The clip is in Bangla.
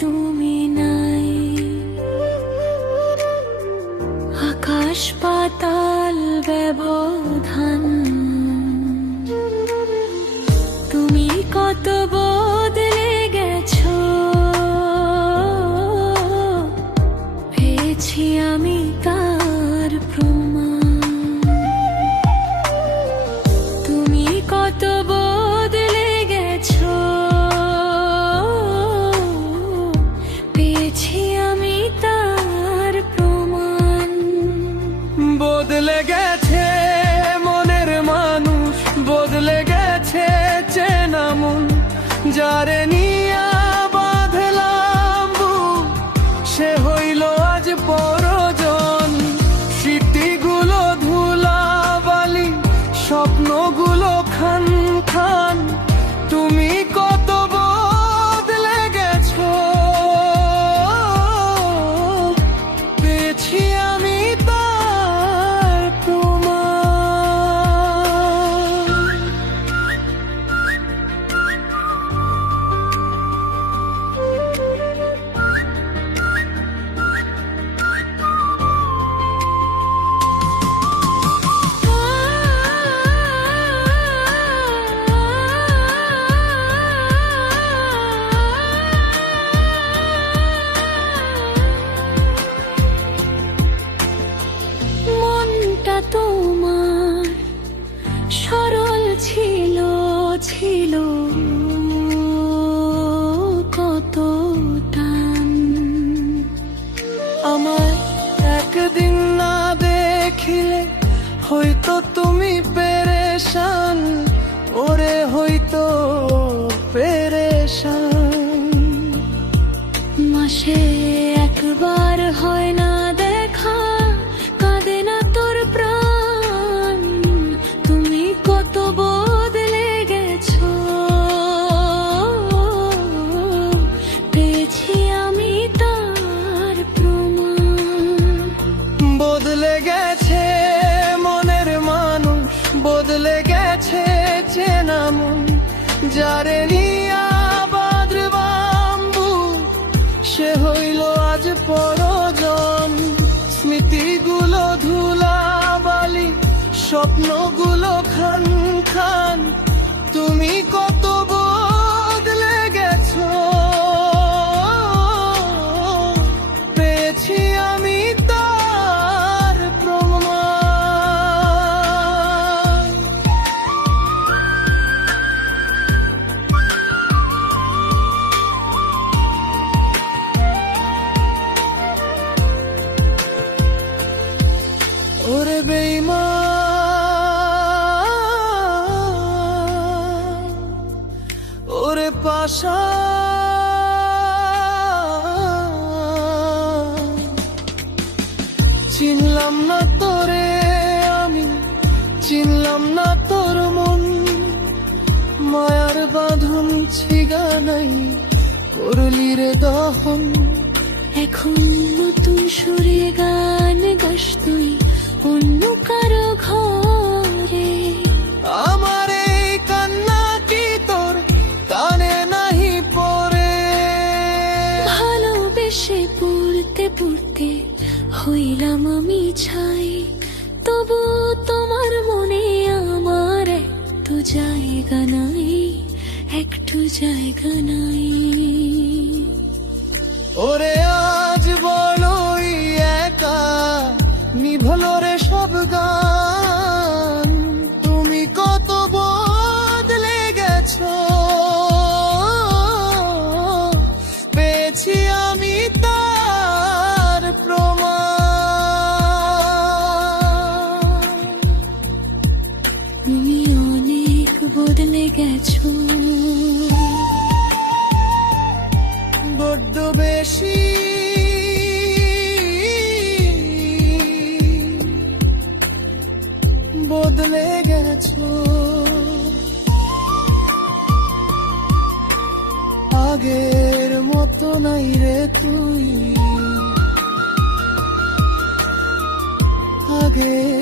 তুমি নাই। আকাশ পাতাল ব্যবধান, তুমি কত বদলে গেছো, পেয়েছি আমি তার প্রমাণ। তুমি কত বদলে গেছো, পেয়েছি আমি তার প্রমাণ। বদলে গেছে মনের মানুষ, বদলে গেছে চেনা মন, যারে নিয়া বাঁধলাম বুক, সে হইল আজ পরজন। স্মৃতিগুলো ধুলাবালি, স্বপ্নগুলো খান খান, তুমি কত বদলে গেছো, পেয়েছি আমি তার প্রমাণ। মনটা তোমার সরল ছিল, ছিল কত টান। আমার একদিন না দেখিলে হয়তো তুমি পেরেশান, ওরে হয়তো পেরেশান। মাসে একবার হয় না দেখা, কাঁদে না তোর প্রাণ। তুমি কত বদলে গেছো, পেয়েছি আমি তার প্রমাণ। বদলে গেছে মনের মানুষ, বদলে গেছে চেনা মন, যারে নিয়া বাঁধলাম বুক, সে হইল আজ পরজন। স্মৃতিগুলো ধুলাবালি, স্বপ্নগুলো খান খান, তুমি কত বদলে গেছো, পেয়েছি আমি তার প্রমাণ। ওরে বেঈমান, ওরে পাশান, চিনলাম না তোরে আমি, চিনলাম না তোর মন। মায়ার বাঁধন ছিগানাই করলি রে দহন। এখন নতুন সুরে গান গাস তুই অন্য কারো ঘরে। আমার এই কান্না কি তোর কানে নাহি পড়ে? ভালোবেসে পড়তে পড়তে হইলাম আমি ছাই, তবু তোমার মনে আমার একটু জায়গা নাই, একটু জায়গা নাই। ওরে আজ বড়ই একা, নিভল রে সব গান, তুমি কত বদলে গেছো, পেয়েছি আমি তার প্রমাণ। তুমি অনেক বদলে গেছো, বড্ড বেশি বদলে গেছো, আগের মতো নাই রে তুই, আগের